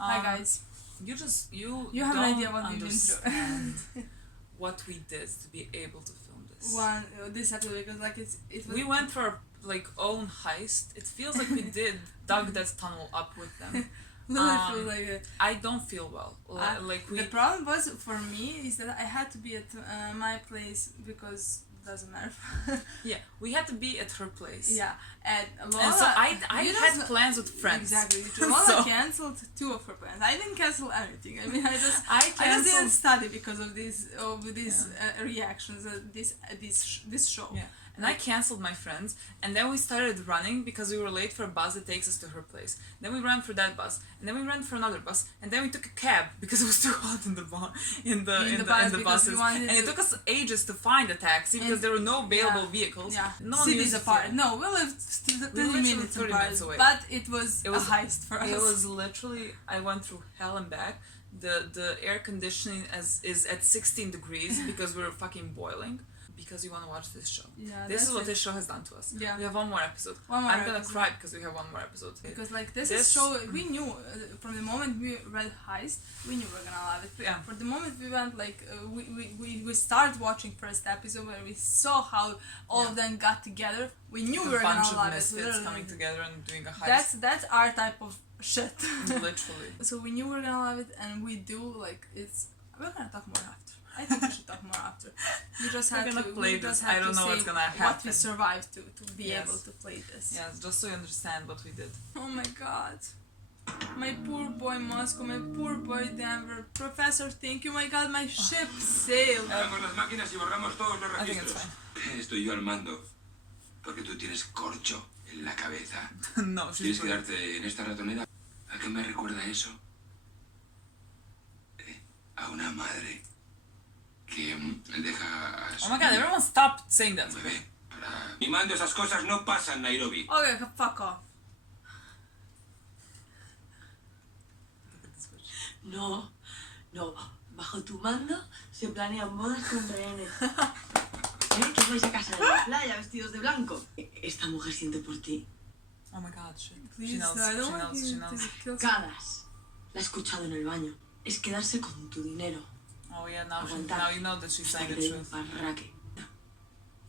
Hi guys. You have an idea what we've been through. What we did to be able to film this. This episode, because like it was. We went for our own heist. It feels like we dug that tunnel up with them. Feels like I don't feel well. The problem was for me is that I had to be at my place because it doesn't matter. Yeah, we had to be at her place. Yeah, and Lola. And so I had plans with friends. Exactly. Lola canceled 2 of her plans. I didn't cancel anything. I mean, I just didn't study because of these reactions. This show. Yeah. And I cancelled my friends, and then we started running because we were late for a bus that takes us to her place. Then we ran for that bus, and then we ran for another bus, and then we took a cab because it was too hot in the buses, and it took us ages to find a taxi because there were no available vehicles. Yeah, no cities apart. No, we lived 30 minutes apart, away. But it was a heist for us. It was literally, I went through hell and back. The air conditioning is at 16 degrees because we were fucking boiling. Because you want to watch this show. Yeah, this is what this show has done to us. Yeah. We have one more episode. I'm gonna cry because we have one more episode. Because like this show, we knew from the moment we read Heist, we knew we were gonna love it. Yeah. For the moment we went we started watching first episode where we saw how all of them got together. We knew we were gonna love it. A bunch of misfits coming together and doing a heist. That's our type of shit. Literally. So we knew we were gonna love it, and we do we're gonna talk more after. I think we should talk more after. You just have to play this. I don't know what's gonna happen. What we survived to be able to play this. Yes, just so you understand what we did. Oh my god. My poor boy Moscow, my poor boy Denver. Professor, thank you. My god, my ship sailed. I think it's fine. Estoy yo al mando. Porque tú tienes corcho en la cabeza. No, Tienes que quedarte en esta ratonera. ¿A qué me recuerda eso? A una madre. Que deja a su Oh my god, everyone stop saying that. bebé para... Y mando, esas cosas no pasan, Nairobi. Okay, fuck off. No. Bajo tu mando se planean bodas con rehenes. ¿Que vais a casa de la playa vestidos de blanco? Esta mujer siente por ti. Oh my god, shit. Please, She knows. I don't want She you knows. to kill Cadas. La he escuchado en el baño. Es quedarse con tu dinero. Oh yeah, now you know that she's Hasta saying que the te dé un truth. parraque.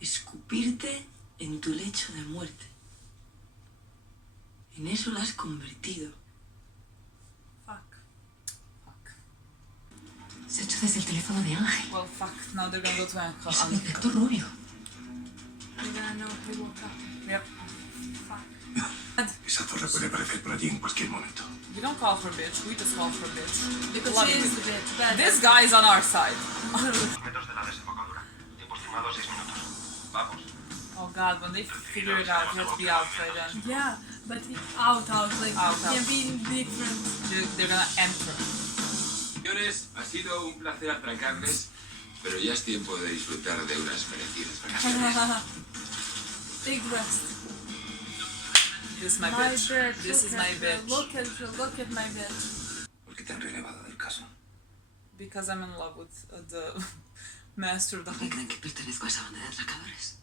Escupirte en tu lecho de muerte. En eso la has convertido. Fuck. Se ha hecho desde el teléfono de Ángel. Well, fuck. Now they're gonna go to Es un efecto rubio. You're gonna know who woke up. Yep. Fuck. Esa torre puede aparecer por allí en cualquier momento. You don't call her bitch. We just call her bitch. Because Love she you. is the bitch. Bad This guy is on our side. Metros de la desembocadura. Tiempo estimado 6 minutos. Vamos. Oh god, when they figure it out, you have to be out by then. Yeah, but out, like Out. can be different. They're gonna enter. Señores, ha sido un placer atracarles, pero ya es tiempo de disfrutar de unas merecidas vacaciones. Big rest. This is my bitch. This is my bitch. Look at my bitch. ¿Por qué te han relevado del caso? Because I'm in love with the master of the ¿Por qué heist. creen que pertenezco a esa banda de atracadores?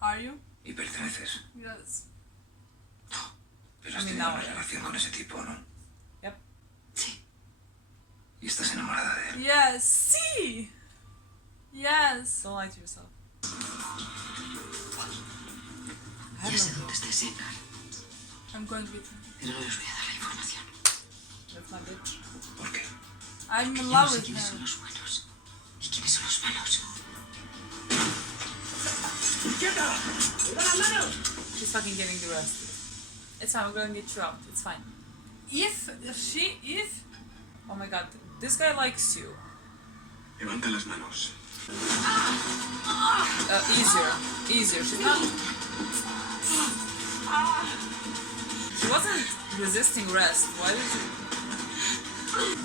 Are you? ¿Y perteneces? Yes. Pero has I mean, tenido now una I am. relación con ese tipo, ¿no? Yep. Sí. ¿Y estás enamorada de él? Yes. See. Yes. Don't lie to yourself. Ya sé dónde está Sengar, I'm going with him. pero no les voy a dar la información. That's my bitch. ¿Por qué? I'm Porque in yo no love sé with quiénes son him. los buenos y quiénes son los malos. She's fucking getting arrested. It's fine, we're gonna get you out. It's fine. If Oh my god, this guy likes you. Levanta las manos. Easier. She's not. She wasn't resisting rest. Why did you?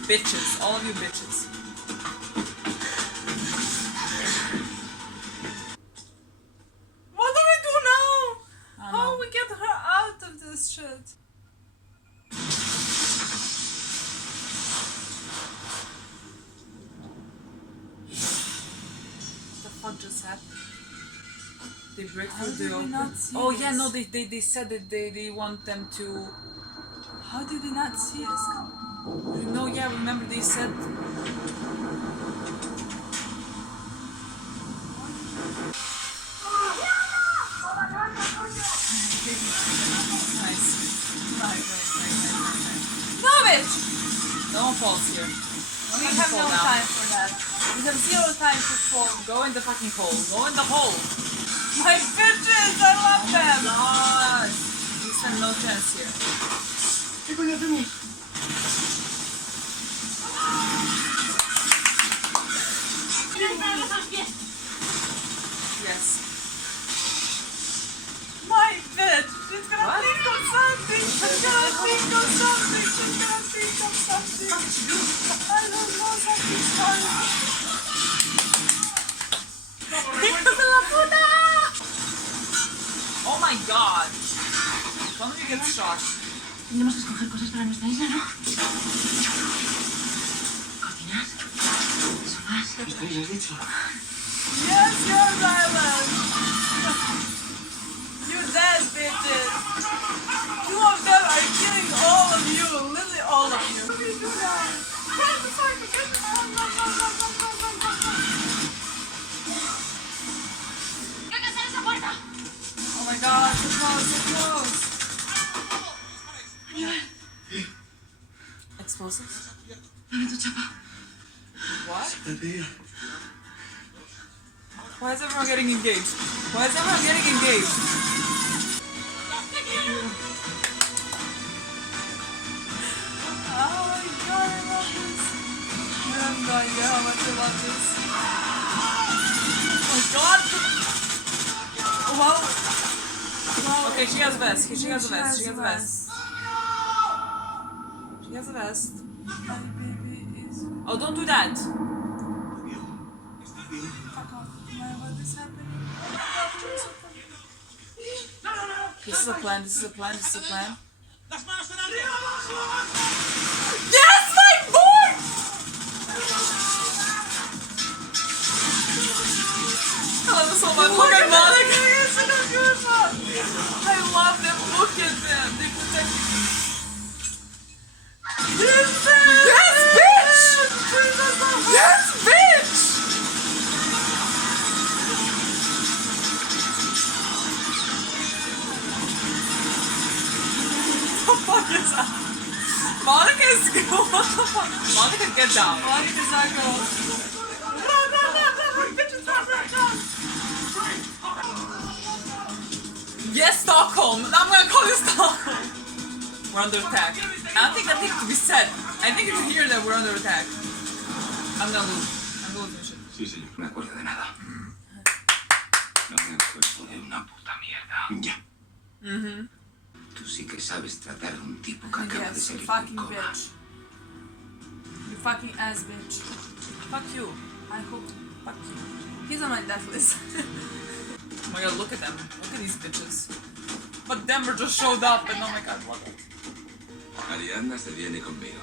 Bitches, all of you bitches. what do we do now? I don't How know. we get her out of this shit? What the fuck just happened? They break How through did the we not see Oh yeah, this? no, they said that they want them to. How did we not see this? Oh yeah, remember they said... Nice. No, bitch! No one falls here. We have no time for that. We have zero time to fall. Go in the fucking hole. Go in the hole. My bitches! I love them! God! You stand no chance here. ¿Qué coño hacemos? Yes. My bitch! She's gonna What? think of something! She's gonna think of something! She's gonna think of something! I don't know, something's funny. Oh my god! One of you gets shot. Tenemos que escoger cosas para nuestra isla, ¿no? ¿Cocinas? ¿Solas? ¿Estáis, has dicho? Yes, you're island! You dead, bitches! Two of them are killing all of you! Literally all of you! What do you do now? Oh my god, so close, so close! Explosives? Dame tu chapa. What? Siéntate. Why is everyone getting engaged? Why is everyone getting engaged? Oh my god, I love this! You have no idea how much I love this. Oh my god! Wow! Wow! Okay, she has a vest. She has a vest. She She has a vest. She has a vest. My baby is... Oh, don't do that! Fuck off. What is happening? Oh my god, what is happening? This is a plan. This is a plan. This is a plan. Yes, my boy! I love this so much. Look at Monica. I love them. Look at them. They protect me. Yes, bitch! Yes, bitch! What the fuck is that? Monica is what the fuck? Monica, get down. Monica's not girl. Yes, Stockholm. I'm gonna call you Stockholm. We're under attack. I don't think that needs to be said. I think you hear that we're under attack. I'm gonna lose. I'm gonna lose shit. Sí, señor. No me acuerdo de nada. No me acuerdo de una puta mierda. Ya. Tú sí que sabes tratar a un tipo que acaba de Yes, you salir del fucking coma. bitch. You fucking ass bitch. Fuck you. I hope. Fuck you. He's on my death list. Oh my god, look at them. Look at these bitches. But Denver just showed up and oh my god, what? Ariadna se viene conmigo.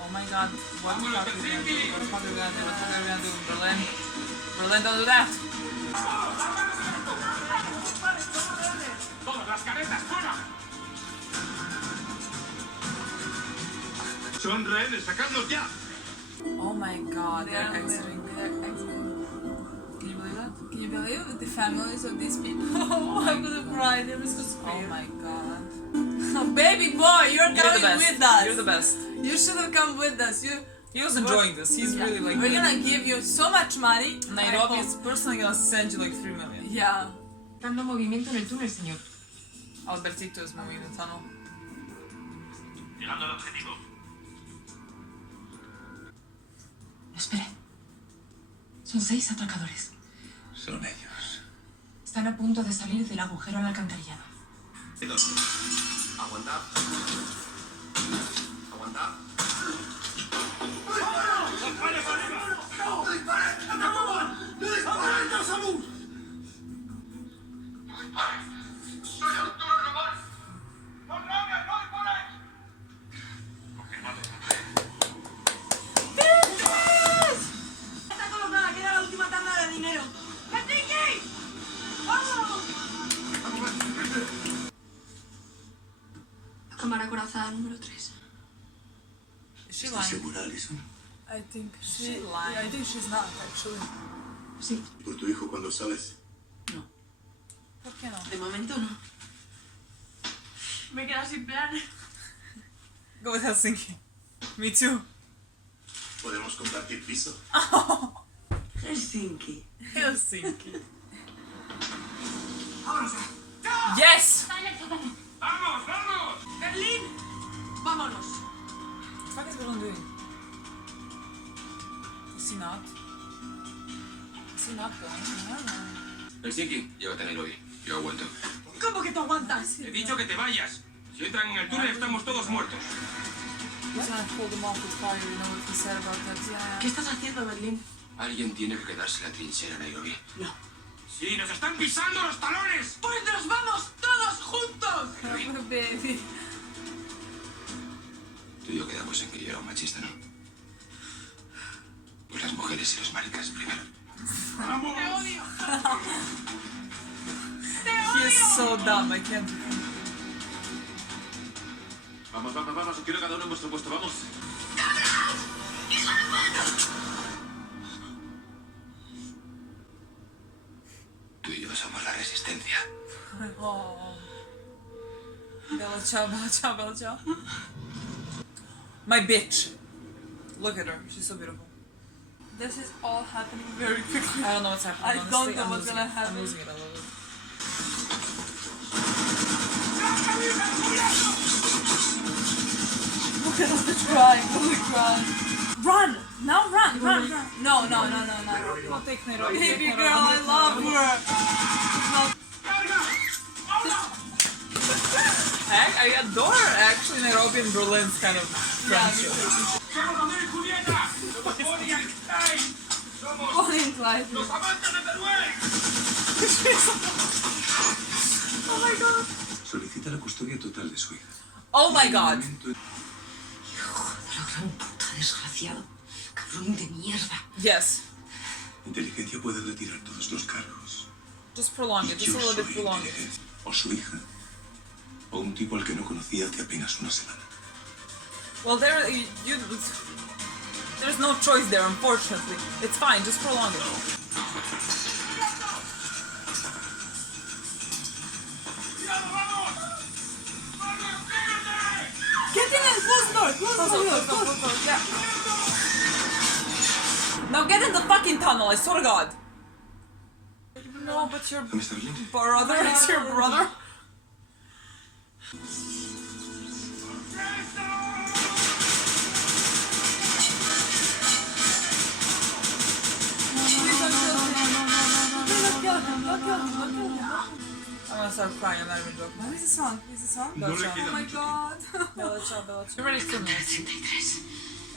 Oh my god, what the fuck are we gonna do? What the fuck are we gonna do? What the fuck are we gonna do? Berlin? Berlin, don't do that! Son rehenes, sacadlos ya. Oh my god, they're They're exiting. exiting. Can you believe that? Can you believe the families of these people? Oh, I'm gonna cry. They were so Oh sweet. my god. Oh, baby boy, you're You're the coming best. with us. You're the best. You should have come with us. He was enjoying this. He's really like... We're gonna give you so much money. Nairobi I is hope. personally gonna send you like 3 million. Yeah. Dando movimiento en el túnel, señor. Albertito is moving the tunnel. Llegando al objetivo. Espere. Son 6 atracadores. Son ellos. Están a punto de salir del agujero al alcantarillado. Aguantad. Aguantad. ¡Está colocada! ¡Queda la última tanda de dinero! ¡Katinki! ¡Vamos! Cámara corazada. She ¿Estás lying. segura, Alison? I think She lying. Yeah, I think she's not actually. Sí. ¿Por tu hijo cuando sabes? No. ¿Por qué no? De momento no. Me he quedado sin plan. Go with Helsinki. Me too. ¿Podemos compartir piso? Helsinki. Helsinki. ¡Vámonos! Yes! ¡Vamos, vamos! ¡Berlín! ¡Vámonos! What the fuck is Berlin doing? Is he not? Is he not going? I don't know. Helsinki, llévate a Nairobi. Yo aguanto. ¿Cómo que te aguantas? He dicho que te vayas. Si entran en el túnel estamos todos muertos. He's gonna hold them off with fire, you know what he said about that? Yeah. ¿Qué estás haciendo, Berlín? Alguien tiene que quedarse en la trinchera, Nairobi. No. ¡Sí, nos están pisando los talones! ¡Pues nos vamos todos juntos! Baby. Tú y yo quedamos en que yo era un machista, ¿no? Pues las mujeres y los maricas primero. ¡Te odio! He is so dumb, I can't. Vamos, vamos, vamos. Quiero cada uno en vuestro puesto. Vamos. Tú y yo somos la resistencia. Oh. Bella ciao, bella ciao, bella ciao. My bitch. Look at her, she's so beautiful. This is all happening very quickly. I don't know what's happening. I honestly. don't know I'm what's losing gonna it. happen. I'm losing it, I love it. Look at us crying, look at crying. Run! Now run, run, run. No, no, no, no, no. Don't take Nairobi. Baby girl, I love her. I adore actually Nairobi and Berlin's kind of friendship. ¡Somos Romeo y Julieta! ¡Somos Bonnie and Clyde! ¡Somos Bonnie and Clyde. los amantes de Teruel! Oh my god. Solicita la custodia total de su hija. Oh my god. La gran puta, desgraciado. Cabrón de mierda. Yes. Inteligencia puede retirar todos los cargos. Just prolong Y it. Just yo a little bit soy prolong it. inteligencia. O su hija. O un tipo al que no conocía hace apenas una semana. Well, there's no choice there, unfortunately. It's fine. Just prolong it. Get in and close the door, close the door. Yeah. Now get in the fucking tunnel. I swear to God. No, but your ¿Dónde está Berlín? brother. It's your brother. I'm gonna start crying. I'm not even joking. What is the song? Is the song? Bella Oh ciao. my god. Bella ciao, Bella ciao. We're already criminals.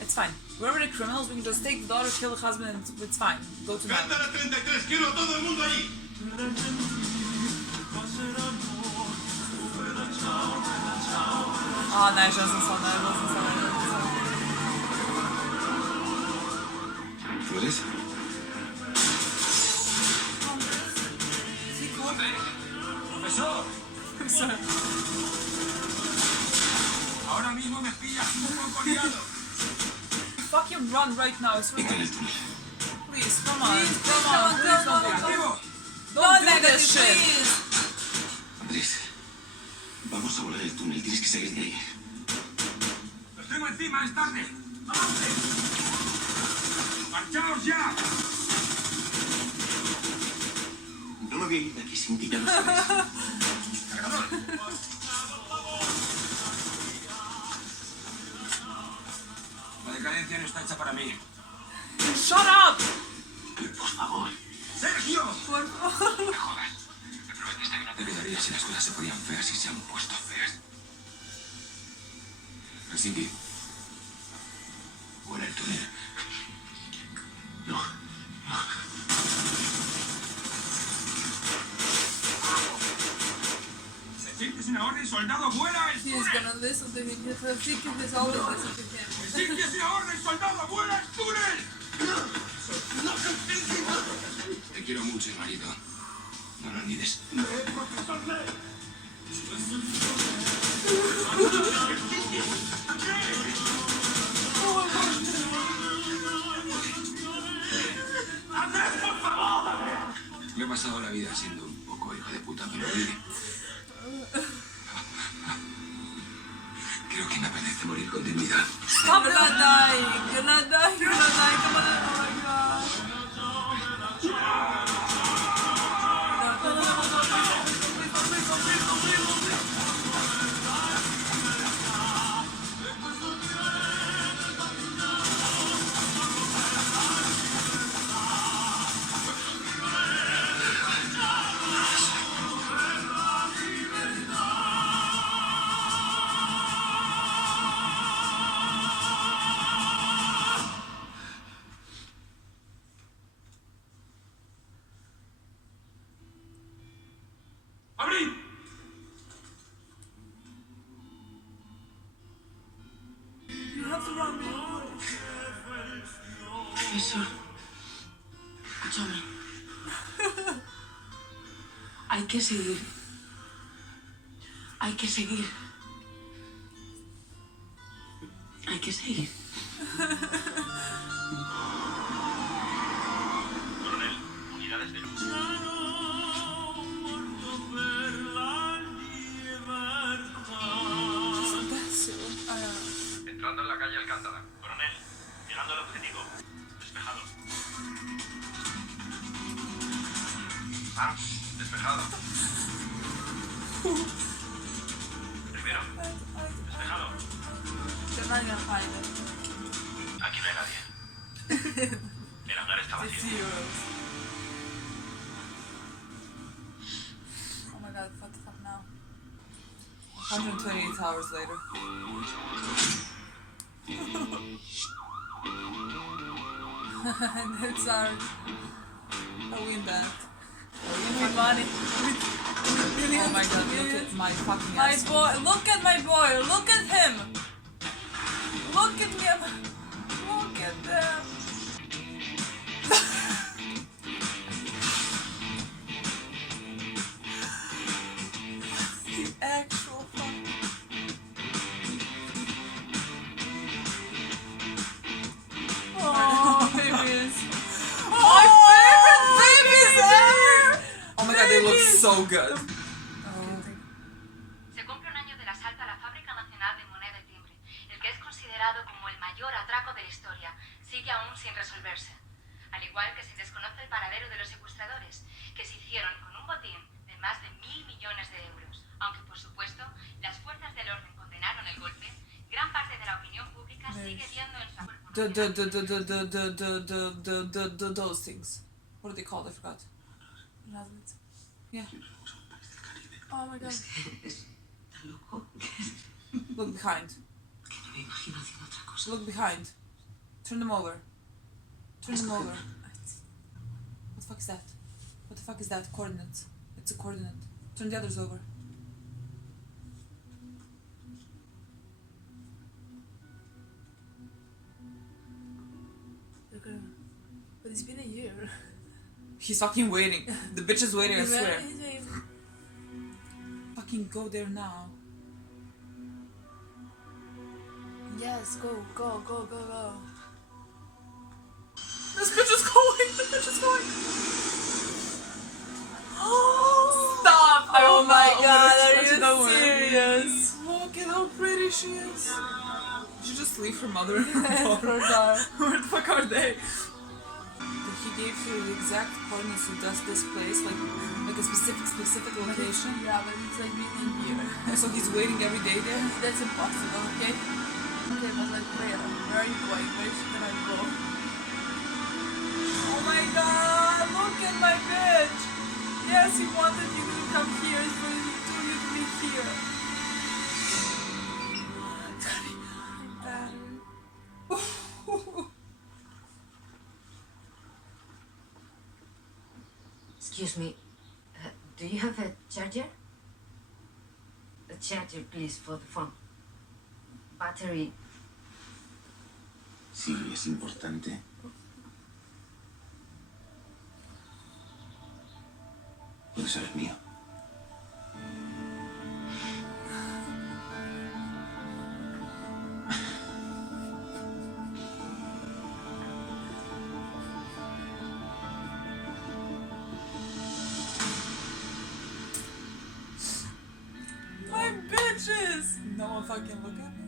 It's fine. We're already criminals. We can just take the daughter, kill the husband, and it's fine. Go to Nairobi. ¡Cántala 33! ¡Quiero a todo el mundo allí! Ah, nice. That's the song. ¿Tú eres? ¡Profesor! Ahora mismo me pillas un poco liado. Fucking run right now. I swear. Entra en el túnel. Please, come on. Please, Come come on. on, Please come don't on. do this. ¡Vivo! Don't do negative, this shit. please. Andrés, vamos a volar el túnel. Tienes que salir de ahí. ¡Los tengo encima! ¡Es tarde! ¡Avance! ¡Marchaos ya! No me voy a ir de aquí sin ti, ya lo sabes. ¡Cargador! La decadencia no está hecha para mí. Shut up. Por favor. ¡Sergio! Por favor. No me jodas. Me prometiste que no te quedarías si las cosas se ponían feas y se han puesto feas. Helsinki. Vuela el túnel. No. ¿Se sientes una orden, soldado? ¡Vuela el He is túnel! gonna listen to him. He'll think he is always listen to him. ¡Helsinki es una orden, soldado! ¡Vuela el túnel! Te quiero mucho, marido. No lo olvides. Oh pasado la vida siendo un poco hijo de puta, pero oye, creo que me apetece morir con dignidad. Stop! You're not dying. You're not dying. You're not dying. Come on. Oh my god. ¡Abrid! You have to run. Profesor, escúchame. Hay que seguir. Hay que seguir. Hay que seguir. Coronel, unidades de... Entrando en la calle Alcántara. Coronel, llegando al objetivo. Despejado. Ah, despejado. Primero. Despejado. You're not gonna find it. Aquí no hay nadie. El hangar está It's vacío. zeros. Oh my god, what the fuck now? 128 hours later. That's our... I win that. With money. Oh my god, look at my fucking My ass. boy, look at my boy, look at him! Look at him! Look at them! The actual fuck. Oh, babies. My favorite babies ever! Oh my god, they look so good. Se cumple un año del asalto a la Fábrica Nacional de Moneda y Timbre, el que es considerado como el mayor atraco de la historia, sigue aún sin resolverse. Al igual que se desconoce el paradero de los secuestradores, que se hicieron con un botín de más de 1.000 millones de euros. Aunque, por supuesto, las fuerzas del orden condenaron el golpe, gran parte de la opinión pública sigue viendo en su Those things. What are they called? I forgot. Yeah. Oh my god. ¿Estás loco? Look behind. Que no me imagino haciendo otra cosa. Look behind. Turn them over. Turn them over. What the fuck is that? What the fuck is that? Coordinate. It's a coordinate. Turn the others over. Look at him. But it's been a year. He's fucking waiting. The bitch is waiting, I swear. He's waiting. Fucking go there now. Yes, go. This bitch is going. The bitch is going. Stop. Oh my god, What are you serious? Look at how pretty she is. Did you just leave her mother and her For daughter? sure. Where the fuck are they? He gave you the exact coordinates to dust this place, like a specific location. Yeah, but it's like been a year. So he's waiting every day there. That's impossible, okay? Okay, but like where are you going? Where should I go? Oh my god, look at my bitch! Yes, he wanted you to come here, so he told you to be here. Excuse me, do you have a charger? A charger, please, for the phone. Battery. Sí, es importante. Puede ser el mío. fucking look at me.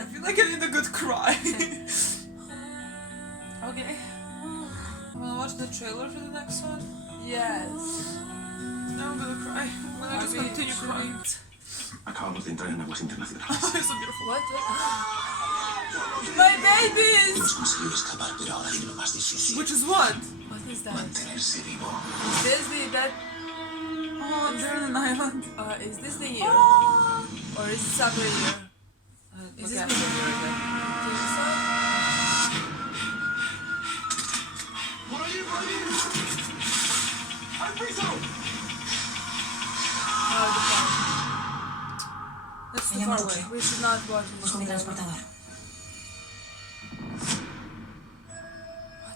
I feel like I need a good cry. Okay. Wanna watch the trailer for the next one? Yes. Now I'm gonna cry. I'm gonna just continue crying. Acabamos de entrar en aguas internacionales. It's so beautiful. What? My babies! Hemos conseguido escapar, pero ahora viene lo más difícil. Which is what? What is that? Mantenerse vivo. Is this that? Oh, they're in an island. Is this the year? Oh. Or is it separate year? Is this the year? Think so? Por allí, por allí. ¡Al piso! Oh, the far. That's too far away. We should not watch this. Busco mi transportador.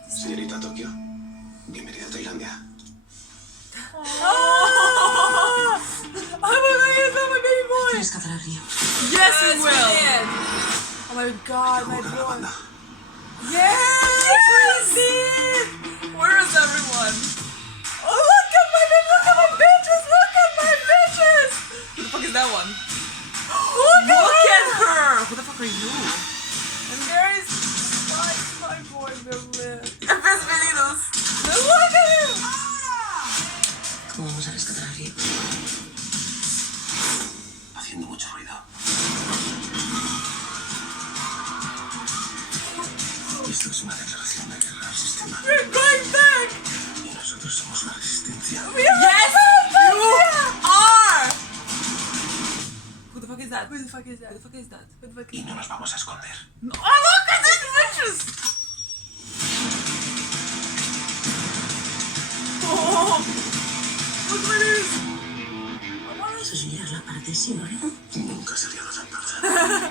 Señorita Tokio, bienvenida a Tailandia. Oh my god, it's not my baby boy! Quiero escapar al río. Yes, we did! Oh my god, my Como la boy! banda. Yes, we did! Where is everyone? Oh, look at my bitches! Look at my bitches! Who the fuck is that one? Look at her! Who the fuck are you? And there is my boy, Berlin. Bienvenidos. Look at him! ¿Cómo vamos a rescatar al río? Haciendo mucho ruido. Esto es una declaración de guerra al sistema. We're going back! Y nosotros somos la resistencia. Yes, you are! Who the fuck is that? Who the fuck is that? Who the fuck is that? Who the fuck Y is no nos vamos a esconder. No. Oh, look at these bitches! Oh, look at this! Eso sí, miras la parte, sí, ¿no? Nunca se ha liado tan tarde.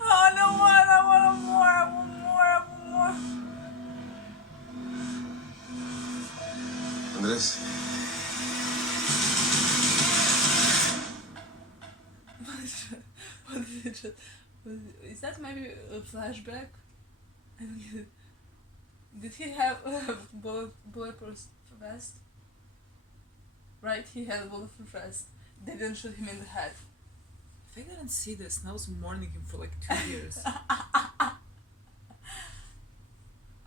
Oh, no more, I want more, I want more. Andrés, What is it? Is that maybe a flashback? I don't get it. Did he have a bulletproof vest? Right, he had a bulletproof vest. They didn't shoot him in the head. If I didn't see this, and I was mourning him for like 2 years. I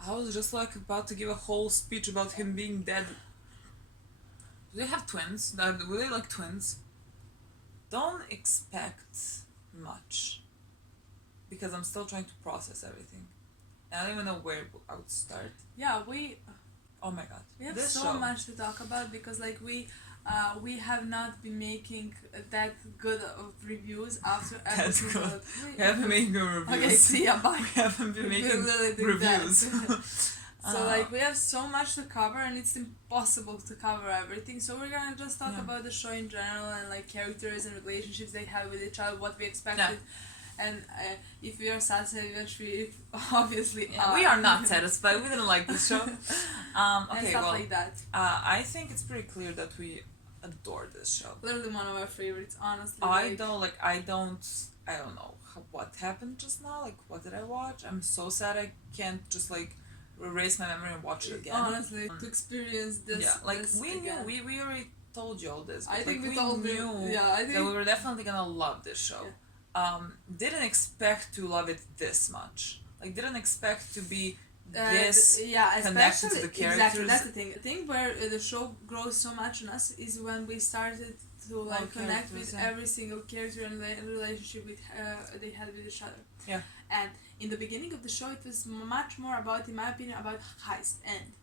was just like about to give a whole speech about him being dead. Do they have twins? Were they like twins? Don't expect much. Because I'm still trying to process everything. And I don't even know where I would start. Yeah, we Oh my god. have This so show. much to talk about because like we have not been making that good of reviews after That's episode. good. We haven't been making reviews. Okay, see ya, bye. We haven't been We making really did reviews. So like we have so much to cover and it's impossible to cover everything. So we're gonna just talk about the show in general and like characters and relationships they have with each other, what we expected. And if we are satisfied, which we obviously are. We are not satisfied. We didn't like this show. And Okay, stuff well, like that. I think it's pretty clear that we adore this show. Literally one of our favorites, honestly. I don't know what happened just now. Like, what did I watch? I'm so sad I can't just like erase my memory and watch it again. Honestly, to experience this. Yeah, like this we again. knew, we already told you all this. But, I think like, we told knew you. Yeah, I think that we were definitely gonna love this show. Didn't expect to love it this much. Like, didn't expect to be this connected to the characters. Exactly, that's the thing. I think where the show grows so much on us is when we started to like connect with every single character and relationship with they had with each other. Yeah. And in the beginning of the show, it was much more about, in my opinion, about Heist, and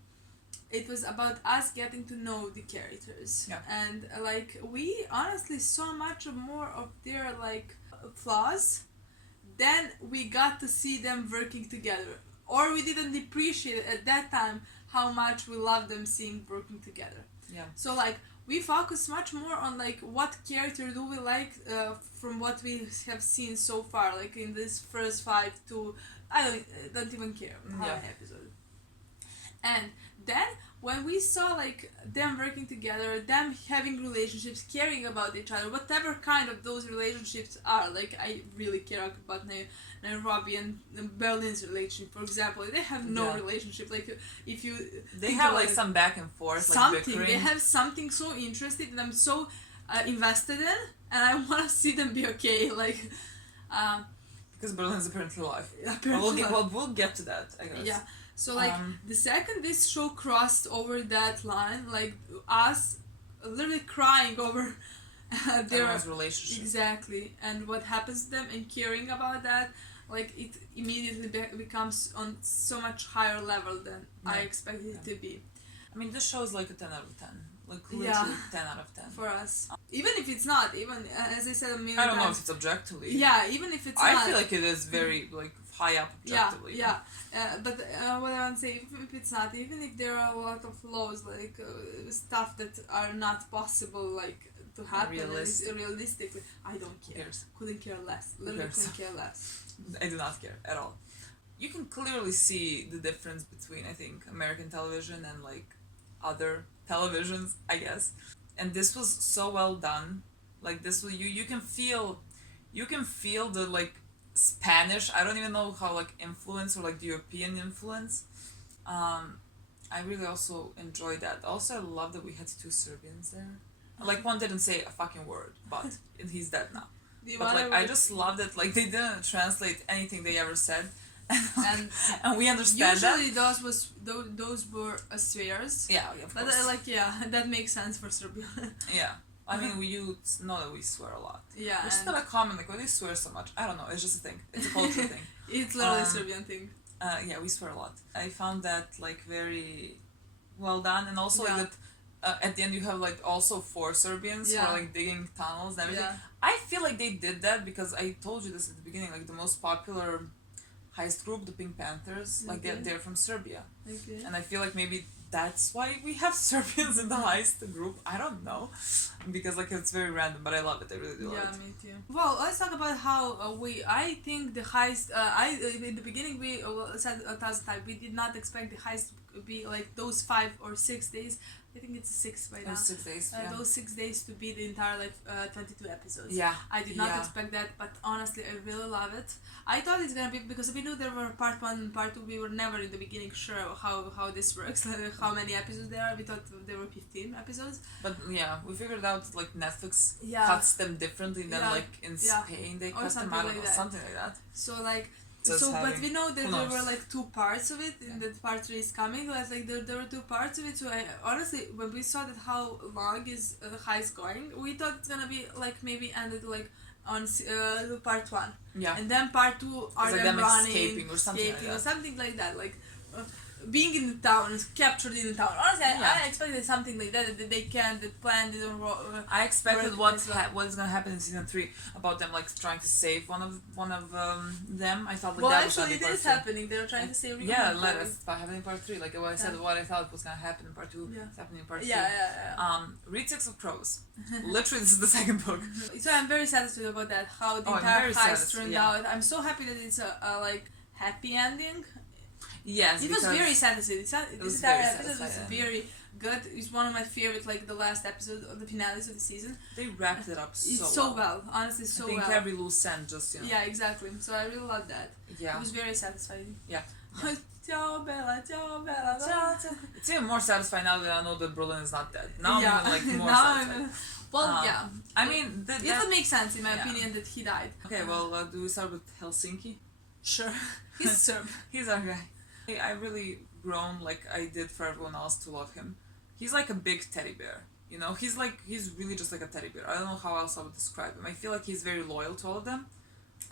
it was about us getting to know the characters. Yeah. And like we honestly saw much more of their like flaws, then we got to see them working together, or we didn't appreciate it at that time how much we loved them seeing working together. Yeah. So like we focus much more on like what character do we like from what we have seen so far, like in this first 5 to I don't even care how many episodes. And then when we saw like them working together, them having relationships, caring about each other, whatever kind of those relationships are, like I really care about Nairobi and Berlin's relationship, for example. They have no relationship. Like if you they have like some back and forth, something. Like bickering. They have something so interesting that I'm so invested in, and I want to see them be okay. Like because Berlin's apparently alive. Apparently We'll get to that, I guess. Yeah. So like the second this show crossed over that line, like us literally crying over their relationship. Exactly, and what happens to them and caring about that, like it immediately becomes on so much higher level than I expected it to be. I mean, this show is like a 10 out of 10. Like literally 10 out of 10. For us. Even if it's not, even as I said a million I don't times, know if it's objectively. Yeah, even if it's not. I feel like it is very like high up objectively. Yeah. But what I want to say, if it's not, even if there are a lot of flaws, like stuff that are not possible, like to happen realistically, I don't care. Couldn't care less. Literally couldn't care less. I do not care at all. You can clearly see the difference between, I think, American television and like other televisions, I guess. And this was so well done. Like this was you can feel the like Spanish, I don't even know how like influence or like the European influence. I really also enjoyed that. Also, I love that we had 2 Serbians there. Like one didn't say a fucking word, but he's dead now. But like I just love that like they didn't translate anything they ever said. And we understand usually that. those were swears. Yeah, of course. But that makes sense for Serbia. Yeah. I mean, you know that we swear a lot. Yeah. It's not a common, like, why do you swear so much? I don't know, it's just a thing. It's a cultural thing. It's literally a Serbian thing. Yeah, we swear a lot. I found that, like, very well done. And also, like, that at the end you have, like, also 4 Serbians who are, like, digging tunnels and everything. Yeah. I feel like they did that because I told you this at the beginning, like, the most popular heist group, the Pink Panthers, like, they're from Serbia. Okay. And I feel like maybe that's why we have Serbians in the heist group. I don't know, because like it's very random, but I love it. I really do love it. Yeah, me too. Well, let's talk about how I think the heist. In the beginning we said 1,000 times we did not expect the heist to be like those 5 or 6 days. I think it's 6 by now. 6 days. Those 6 days to be the entire 22 episodes. Yeah. I did not expect that, but honestly, I really love it. I thought it's gonna be because we knew there were part 1 and part 2. We were never in the beginning sure how this works, like how many episodes there are. We thought there were 15 episodes. But yeah, we figured out like Netflix cuts them differently than like in Spain they cut them out or something like that. So like. But we know that there were like 2 parts of it, and that part 3 is coming. Like there were 2 parts of it. So I honestly, when we saw that how long is the heist going, we thought it's gonna be like maybe ended like on part 1. Yeah. And then part 2 are like them running, escaping or something like that. Like being in the town, captured in the town. Honestly, I expected something like that they can. The plan didn't work. I expected what is gonna happen in season 3 about them like trying to save one of them. I thought like that was actually it is happening. They were trying to save. Let us happen in part 3. Like what I said, what I thought was gonna happen in part 2 is happening in part 3. Read 6 of Crows. Literally, this is the second book. So I'm very satisfied about that. How the entire heist turned out. I'm so happy that it's a like happy ending. Yes, it was very satisfying. This entire episode was very good. It's one of my favorite, like the last episode of the finales of the season. They wrapped it up so well. Honestly, so well. I think every loose end just Yeah, exactly. So I really love that. Yeah. It was very satisfying. Yeah. Ciao Bella, ciao Bella. Ciao, ciao. It's even more satisfying now that I know that Berlin is not dead. Now I'm even like more satisfied. Well, yeah. I mean, it would make sense in my opinion that he died. Okay, well, do we start with Helsinki? Sure. He's Serb. He's our guy. I really grown like I did for everyone else to love him. He's like a big teddy bear, you know? He's really just like a teddy bear. I don't know how else I would describe him. I feel like he's very loyal to all of them.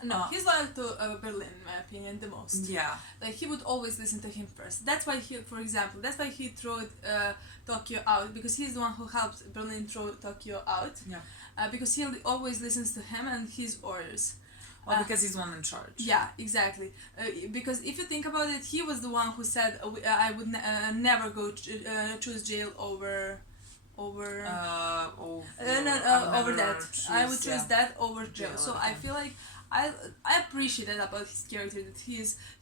No, he's loyal to Berlin, in my opinion, the most. Yeah. Like, he would always listen to him first. That's why that's why he threw Tokyo out, because he's the one who helped Berlin throw Tokyo out. Yeah. Because he always listens to him and his orders. Because he's the one in charge. Yeah, exactly. Because if you think about it, he was the one who said, I would never go choose jail over that. I would choose that over jail. So I feel like I appreciate that about his character, that he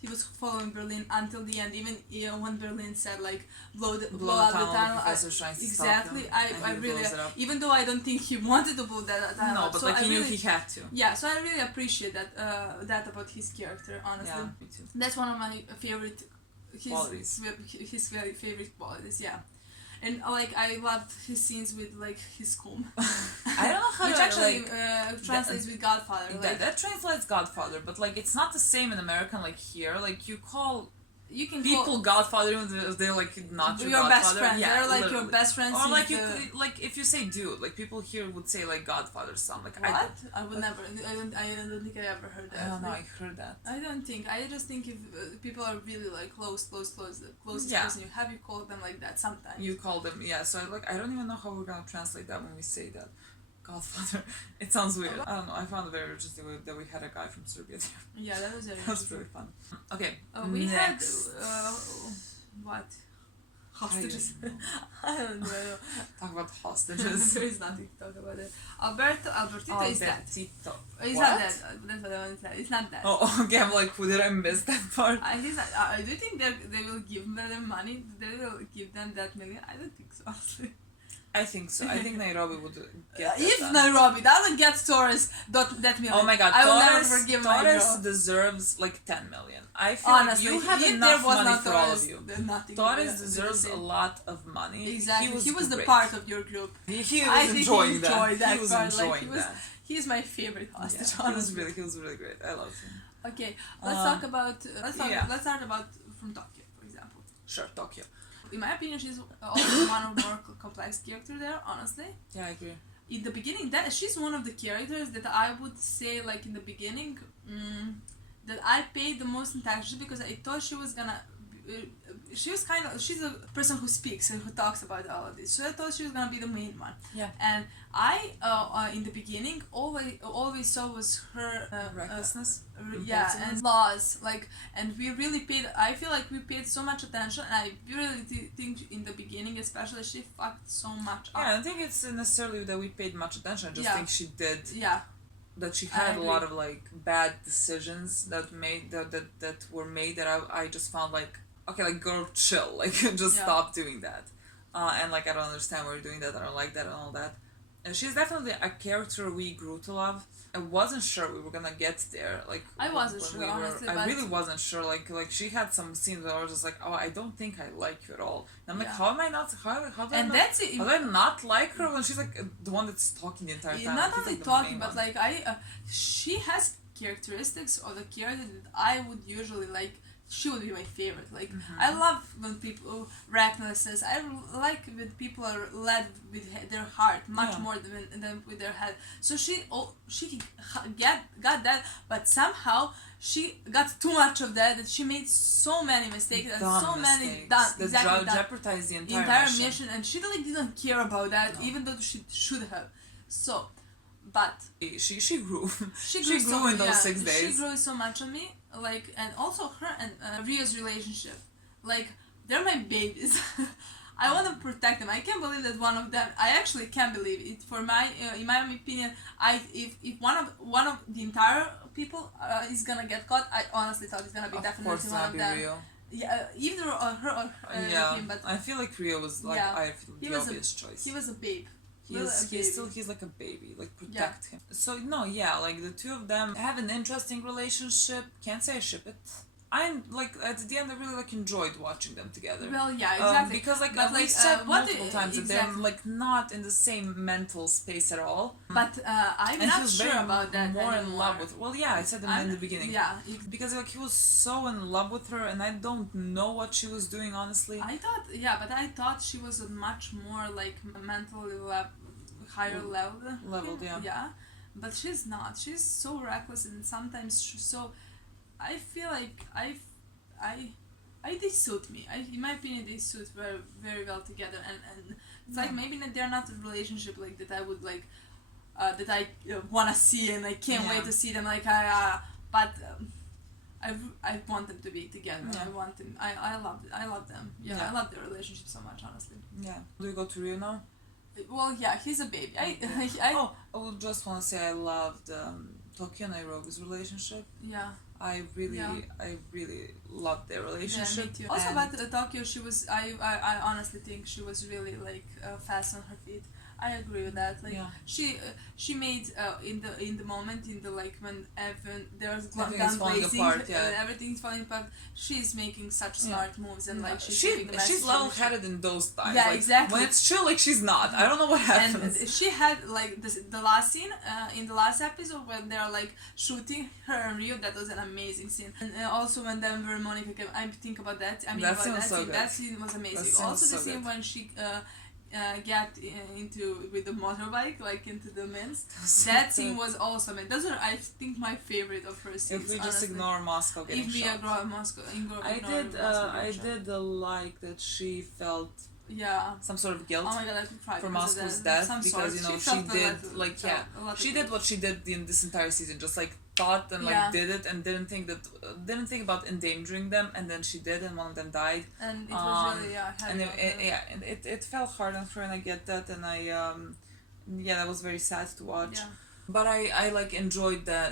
was following Berlin until the end, even when Berlin said like blow out the tunnel. Exactly. I really, even though I don't think he wanted to blow that tunnel. No, but so like he really, knew he had to. Yeah, so I really appreciate that about his character. Honestly, Yeah, me too. that's one of my favorite Qualities. His very favorite qualities. Yeah. And like I loved his scenes with like his comb. I don't know how which to, actually like, translates with Godfather. Like, that translates Godfather, but like it's not the same in American like here. Like you call you can people call Godfather even if they're like not your best Godfather. friends. Yeah, They're like literally. your best friends. Or like like if you say dude, like people here would say like Godfather's son. Like what? I would never. I don't think I ever heard that. I don't know. Like, I heard that. I don't think. I just think if people are really like closest Yeah. person you have, you call them like that sometimes. You call them, yeah. So I don't even know how we're gonna translate that when we say that. Godfather. It sounds weird. I don't know. I found it very interesting that we had a guy from Serbia there. Yeah, that was very That was interesting. really fun. Okay. We next. had what? Hostages. I don't I don't know. Talk about hostages. There is nothing to talk about it. Albertito is dead. Albertito. He's What? not dead. That's what I want to say. He's not dead. Oh, okay. I'm like, who did I miss that part? He's not, do you think they will give them money? They will give them that million? I don't think so, honestly. I think so. I think Nairobi would get that If done. Nairobi doesn't get Torres that million, Oh my god, I will never Torres, forgive Torres Nairobi. deserves like 10 million. I feel Honestly, like you have if enough there was money not for all Torres, of you. then nothing. Torres deserves a lot of money. Exactly. He was the great. part of your group. He I was think enjoying he enjoyed that He was part. enjoying Like, that. He's my favorite hostage. Yeah, honestly. he was really great. I loved him. Okay, let's talk about let's start about from Tokyo, for example. Sure, Tokyo. In my opinion, she's also one of the more complex characters there. Honestly, Yeah, I agree. in the beginning, that she's one of the characters that I would say, like in the beginning, that I paid the most attention because I thought she was gonna. She's a person who speaks and who talks about all of this. So I thought she was gonna be the main one. Yeah. And I, in the beginning, always saw was her Recklessness. yeah, and flaws. Like, and we really paid. I feel like we paid so much attention, and I really think in the beginning, especially, she fucked so much up. Yeah, I don't think it's necessarily that we paid much attention. I just think she did. Yeah. That she had a lot of like bad decisions that were made that I just found like, okay, like girl, chill, like just stop doing that, and like I don't understand why you're doing that. I don't like that and all that. And she's definitely a character we grew to love. I wasn't sure we were gonna get there. Like I wasn't sure, honestly. I really wasn't sure. Like she had some scenes where I was just like, oh, I don't think I like you at all. And I'm like, how am I not? How do I not like her when she's like the one that's talking the entire time? Not only talking, but like she has characteristics of the character that I would usually like. She would be my favorite. Like I love when people recklessness. I like when people are led with their heart much more than with their head. So she got that, but somehow she got too much of that. That she made so many mistakes and jeopardized the entire mission, and she didn't care about that, even though she should have. So, but she grew. She grew so, in those 6 days. She grew so much on me. Like, and also her and Rio's relationship, like they're my babies. I want to protect them. I can't believe that one of them. I actually can't believe it. For my, in my opinion, if one of the entire people is gonna get caught, I honestly thought it's gonna be definitely one of them. Rio. Yeah, either her or him. But I feel like Rio was like the obvious choice. He was a babe. He's like a baby, like protect him. So like the two of them have an interesting relationship. Can't say I ship it. I'm like at the end I really like enjoyed watching them together. Well, yeah, exactly. Because like we said multiple times that they're like not in the same mental space at all. But I'm not sure about that. More in love with. Well, yeah, I said them in the beginning. Yeah, because like he was so in love with her, and I don't know what she was doing honestly. I thought she was a much more like mentally higher level. Yeah, but she's not. She's so reckless, and sometimes she's so. I feel like they suit me. In my opinion, they suit very, very well together, and it's like maybe they're not a relationship like that I would like, that I wanna see and I can't wait to see them like but I want them to be together. I want them. I love them. I love their relationship so much, honestly. Yeah. Do we go to Rio now? Well, yeah, he's a baby. I just want to say I loved Tokyo and Nairobi's relationship. Yeah. I really loved their relationship. Yeah, me too. Also about Tokyo, she was. I honestly think she was really like fast on her feet. I agree with that. Like she made in the moment in the like when there was everything's falling apart. Everything's falling apart. She's making such smart moves and like she's level-headed in those times. Yeah, like, exactly. When it's chill, like she's not. I don't know what happens. And she had like the last scene in the last episode when they're like shooting her and Rio. That was an amazing scene. And also when Denver and Monica came, I think about that. I mean that about scene that so scene. good. That scene was amazing. That Also the so scene good. when she get into with the motorbike like into the men's. So that good. scene was awesome. And those are I think my favorite of her scenes. If we just honestly. ignore Moscow getting If we shot. ignore Moscow, I did like that she felt some sort of guilt oh my God, I could cry for because of Moscow's that. death Some because sort. you know She she felt did like she did what she did in this entire season, just like thought and like did it and didn't think about endangering them, and then she did, and one of them died. And it was really and it fell hard on her, and I get that, and I that was very sad to watch. Yeah. But I like enjoyed that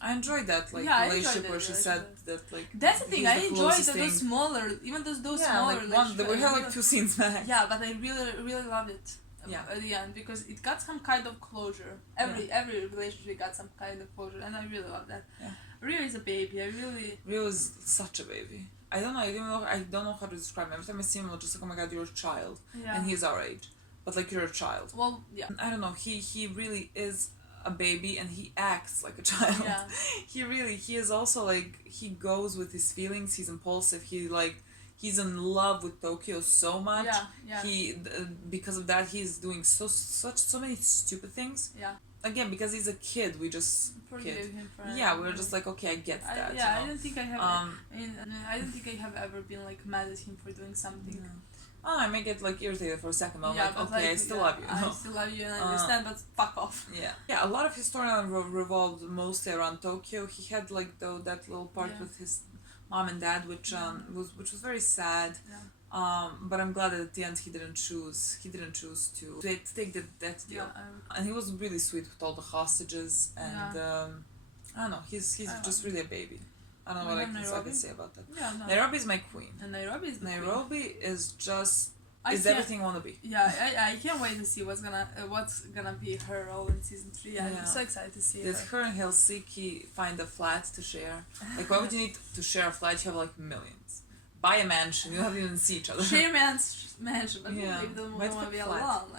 I enjoyed that like relationship where she said that like that's the thing I enjoyed those thing. smaller even those Yeah, smaller like one, we had like 2 scenes back. Yeah, but I really loved it. Yeah. At the end because it got some kind of closure. Every relationship got some kind of closure, and I really love that. Yeah. Rio is a baby. Rio is such a baby. I don't know how to describe him. Every time I see him, I'm just like, oh my God, you're a child, and he's our age, but like you're a child. Well, yeah. I don't know. He really is a baby, and he acts like a child. Yeah. he is also like he goes with his feelings. He's impulsive. He's in love with Tokyo so much. Yeah. Because of that, he's doing so many stupid things. Yeah. Again, because he's a kid, we just forgive him for we're just like, okay, I get that. I don't think I have. I don't think I have ever been like mad at him for doing something. No. Oh, I may get like irritated for a second, but I'm like, but okay, I still love you. I still love you and I understand, but fuck off. Yeah. A lot of his storyline revolved mostly around Tokyo. He had like that little part with his mom and dad, which was very sad. Yeah. But I'm glad that at the end he didn't choose to take that deal. And he was really sweet with all the hostages, and I don't know, he's just really a baby. I don't know what I can say about that. Yeah, no. Nairobi is my queen. And Nairobi is just everything I want to be. Yeah, I can't wait to see what's gonna be her role in season 3. I'm so excited to see Did her and Helsinki find a flat to share? Like, why would you need to share a flat? You have like millions. Buy a mansion. You don't have to even see each other. Share mansion, but maybe they don't want to be alone.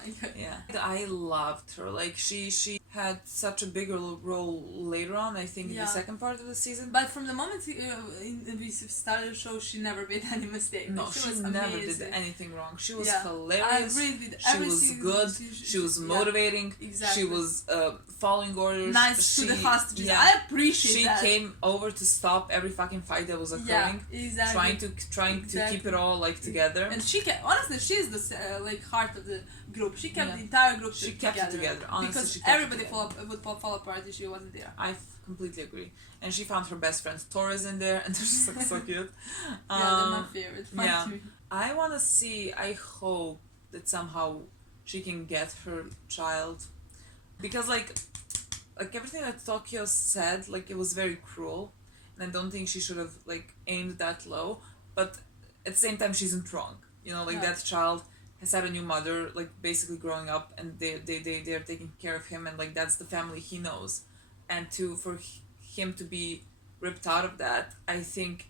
I loved her. Like she had such a bigger role later on. I think in the second part of the season. But from the moment we started the show, she never made any mistake. No, she was never amazing. did anything wrong. She was hilarious. I agreed with she was good. She was motivating. Exactly. She was following orders. Nice to the hostages. I appreciate that. She came over to stop every fucking fight that was occurring. Yeah, exactly. Trying to keep it all like together. And she honestly, she's the like heart of the group. She kept the entire group She together. kept it together. Honestly, because everybody would fall apart if she wasn't there. I completely agree. And she found her best friends Torres in there, and they're just like so cute. They're my favorite. I want to see. I hope that somehow she can get her child, because like everything that Tokyo said, like it was very cruel, and I don't think she should have like aimed that low. But at the same time, she isn't wrong. You know, like that child has had a new mother, like basically growing up, and they're taking care of him, and like that's the family he knows, and for him to be ripped out of that, I think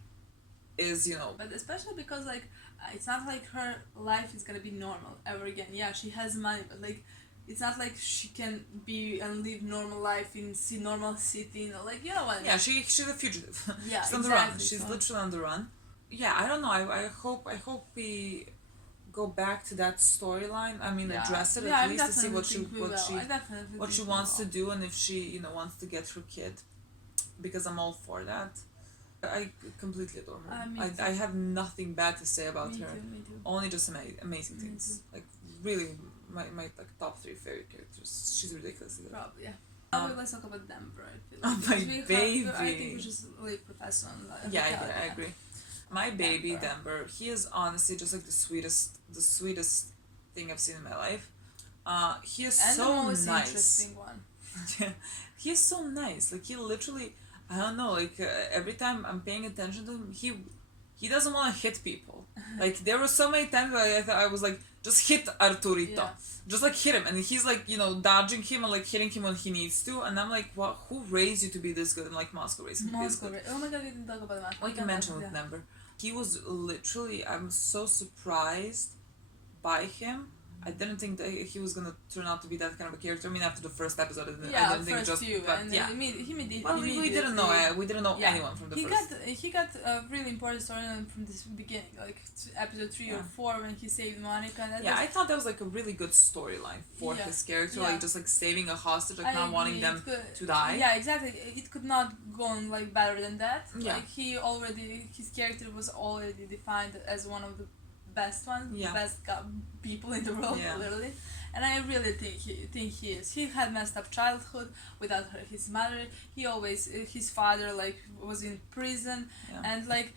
is But especially because like it's not like her life is gonna be normal ever again. Yeah, she has money, but like it's not like she can be and live normal life in normal city. Like what? Yeah, she's a fugitive. Yeah, she's on the run. She's literally on the run. Yeah, I don't know. I hope we go back to that storyline. I mean, address it at least to see what she wants to do, and if she wants to get her kid, because I'm all for that. I completely adore her. I have nothing bad to say about her. Me too. Only just amazing things. Like really, my like top 3 favorite characters. She's ridiculous. Probably, yeah. Let's talk about Denver. My baby. I think we should really focus on that. Yeah, I agree. My baby Denver, he is honestly just like the sweetest thing I've seen in my life. He is and so the most nice. interesting one. Yeah, he's so nice. Like he literally, I don't know. Like every time I'm paying attention to him, he doesn't want to hit people. Like there were so many times where I was like, just hit Arturito, Yeah. just like hit him, and he's like dodging him and like hitting him when he needs to, and I'm like, what? Who raised you to be this good? And like Moscow raised him to be this Moscow. good. Oh my god, we didn't talk about that. Like you mentioned with Denver, he was literally. I'm so surprised by him. I didn't think that he was gonna turn out to be that kind of a character. I mean, after the first episode, I didn't think first few, but and yeah. we didn't know. We didn't know anyone from the first. He got a really important storyline from this beginning, like episode 3 or 4 when he saved Monica. And I thought that was like a really good storyline for his character, like just like saving a hostage, like not wanting them to die. Yeah, exactly. It could not go on like better than that. Yeah. Like his character was already defined as one of the best ones, best people in the world, literally. And I really think he is. He had messed up childhood without his mother. His father like was in prison, and like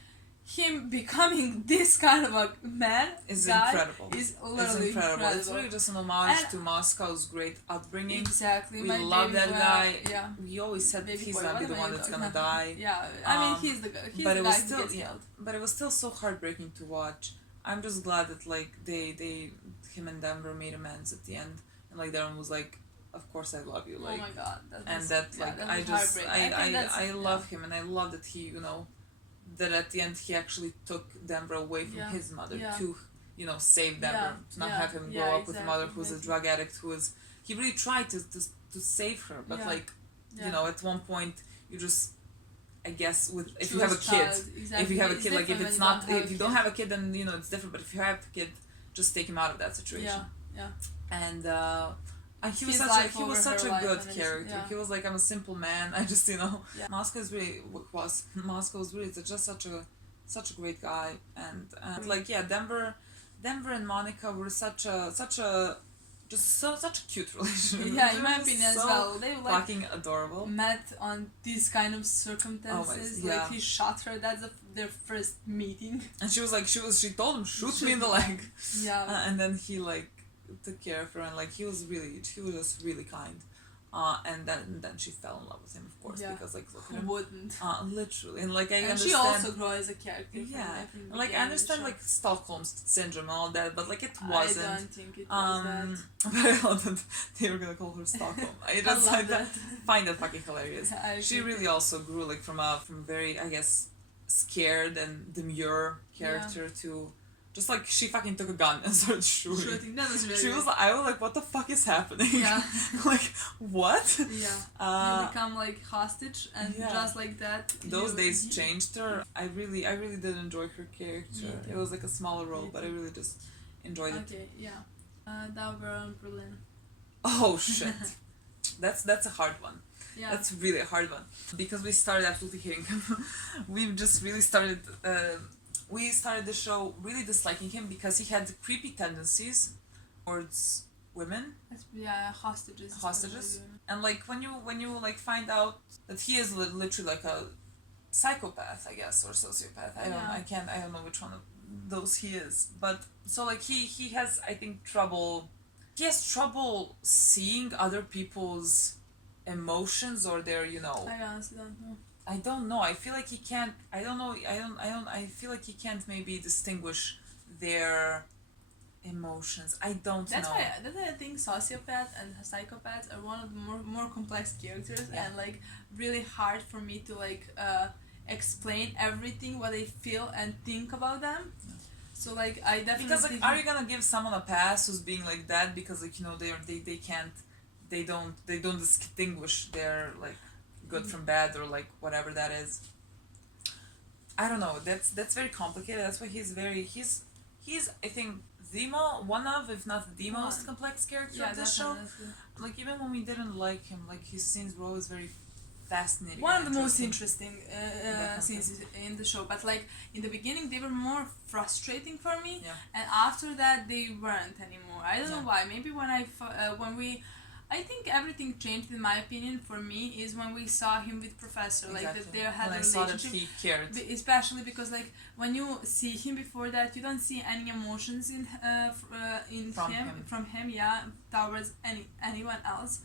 him becoming this kind of a man is incredible. Is literally incredible. It's really just an homage to Moscow's great upbringing. Exactly. We love that guy. Yeah. We always said he's gonna be the one that's gonna die. Yeah. I mean, he's the guy. He's the guy who gets killed. But it was still so heartbreaking to watch. I'm just glad that like him and Denver made amends at the end, and like Darren was like, "Of course I love you," like. Oh my god. I love him, and I love that he that at the end he actually took Denver away from his mother to save Denver, to not have him grow up with a mother who's a drug addict, he really tried to save her, but at one point you just. I guess if you have a kid, if you have a kid, like if it's not, if you don't have a kid, then it's different. But if you have a kid, just take him out of that situation. Yeah. And he was such a good character. Yeah. He was like, I'm a simple man. I just Moscow was really just such a great guy, and Denver and Monica were such a cute relationship. Yeah, in my opinion as well. They were like fucking adorable. Met on these kind of circumstances. Like he shot her. That's their first meeting. And she was like, she told him, shoot me in the leg. Yeah. And then he like took care of her, and like he was just really kind. And then she fell in love with him, of course, because like look at him. Who wouldn't? Literally, and like I understand. She also grew as a character. Yeah, like I understand like Stockholm syndrome and all that, but like it wasn't. I don't think it was that. But I thought that they were gonna call her Stockholm. I just find that fucking hilarious. She really also grew like from very, I guess, scared and demure character to. Just like she fucking took a gun and started shooting. That was really. She was like, I was like, what the fuck is happening? Yeah. Like, what? Yeah. You become like hostage, and just like that. Those days changed her. I really did enjoy her character. It was like a smaller role, but I really just enjoyed it. Okay, yeah. Denver and Berlin. Oh shit. That's a hard one. Yeah. That's really a hard one because we started absolutely hating him. We've just really started. We started the show really disliking him because he had creepy tendencies towards women. Yeah, hostages. And like when you like find out that he is literally like a psychopath, I guess, or sociopath. I don't know which one of those he is. But so like he has, I think, trouble seeing other people's emotions or their, I honestly don't know. I don't know. I feel like he can't. I don't know. I feel like he can't maybe distinguish their emotions. I don't know. That's why I think sociopaths and psychopaths are one of the more complex characters and like really hard for me to like explain everything what I feel and think about them. Yeah. So like I definitely because like are you gonna give someone a pass who's being like that because like they don't distinguish their like good from bad or like whatever that is. I don't know. That's very complicated. That's why he's I think one of if not the most complex character of this show. Like even when we didn't like him, like his scenes were always very fascinating. One of the most interesting scenes in the show, but like in the beginning they were more frustrating for me, and after that they weren't anymore. I don't know why. Maybe I think everything changed in my opinion for me is when we saw him with Professor, like that they had a relationship. I saw that he cared. Especially because like when you see him before that, you don't see any emotions from him towards anyone else.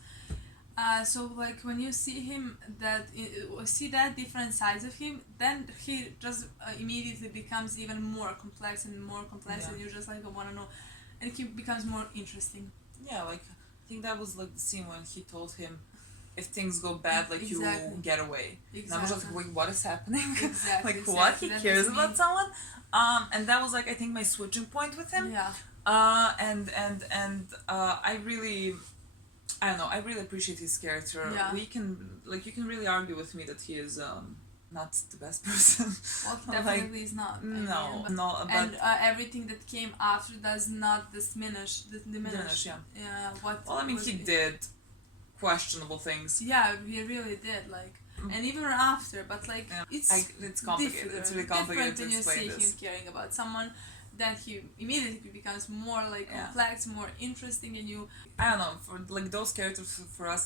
So like when you see him see that different sides of him, then he just immediately becomes even more complex and more complex, Yeah. and you just like want to know, and he becomes more interesting. Yeah, like I think that was like the scene when he told him, if things go bad, like Exactly. you get away. And I was Exactly. just like, wait, what is happening? Exactly. Like what? He That cares was about me. someone? And that was like I think my switching point with him. Yeah. And I really, I don't know, I really appreciate his character. Yeah. We can like you can really argue with me that he is not the best person. Well, he definitely is not. I No, mean, no, but and everything that came after does not diminish. Diminish, yeah. Yeah. What? well, I mean, he did questionable things. Yeah, he really did. Like, and even after, but like, Yeah. it's complicated. different. It's really complicated Different to when you explain see this. him caring about someone, then he immediately becomes more like Yeah. complex, more interesting, and you I don't know, for like those characters for us,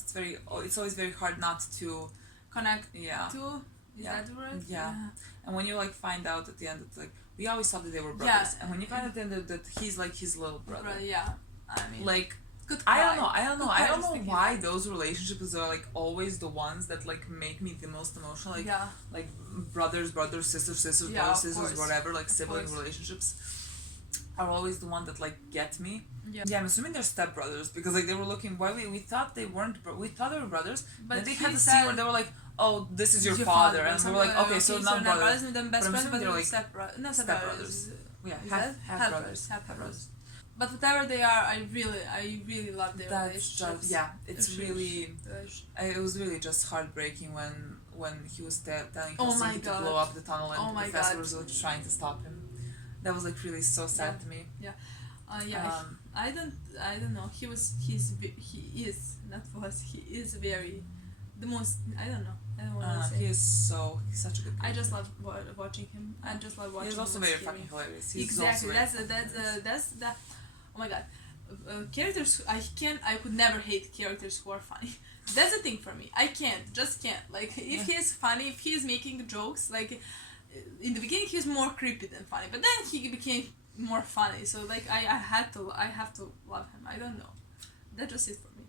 it's always very hard not to. connect Yeah. to. Is Yeah. that the word? Yeah. And when you like find out at the end, it's like we always thought that they were brothers, Yeah. and when you find out at the end that he's like his little brother, Right, yeah. I mean, like good. I don't cry. know, Good I cry don't just know thinking why about it. those relationships are like always the ones that like make me the most emotional, like Yeah. like brothers, sisters, Yeah, brothers, of sisters, course. whatever, like Of sibling course. relationships are always the one that like get me. Yeah. Yeah, I'm assuming they're stepbrothers because like they were looking. Why we thought they weren't. We thought they were brothers. But then they he had the said- scene where they were like, "Oh, this is your father," and we were like, "Okay, so not brothers." and then best But I'm friends, assuming but they're they're like stepbrothers. No, stepbrothers. stepbrothers. Yeah, Is half that? brothers. Half brothers. But whatever they are, I really love their That's relationships. just it's really. Uh, It was really just heartbreaking when he was telling Oh my Helsinki to God. blow up the tunnel and Oh the my professor God. was like, trying to stop him. That was like really so sad to me. I don't know. He is very, the most, I don't know. I don't want to say. He's such a good I character. just love watching him. I just love watching He's also him very screaming. fucking hilarious. He's Exactly. also very That's the. Oh my god, characters. I could never hate characters who are funny. That's the thing for me. I just can't. Like if he's funny, if he's making jokes, like in the beginning he was more creepy than funny, but then he became more funny. So like I have to love him. I don't know. That's just it for me.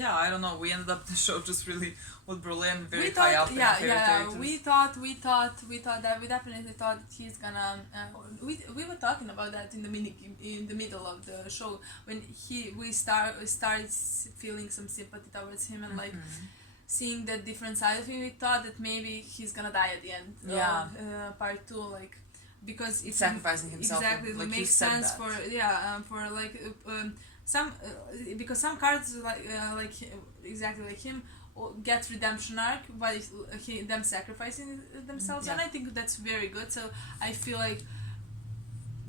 Yeah, I don't know. We ended up the show just really with Berlin very We high thought, up in our favorite characters. we definitely thought he's gonna. We were talking about that in the middle of the show when we started feeling some sympathy towards him and like seeing that different side of him. We thought that maybe he's gonna die at the end. Yeah. Part 2, like because it's Sacrificing himself. Exactly, like it you makes said sense that. for like. Some because some cards like exactly like him get redemption arc by them sacrificing themselves, and I think that's very good. So I feel like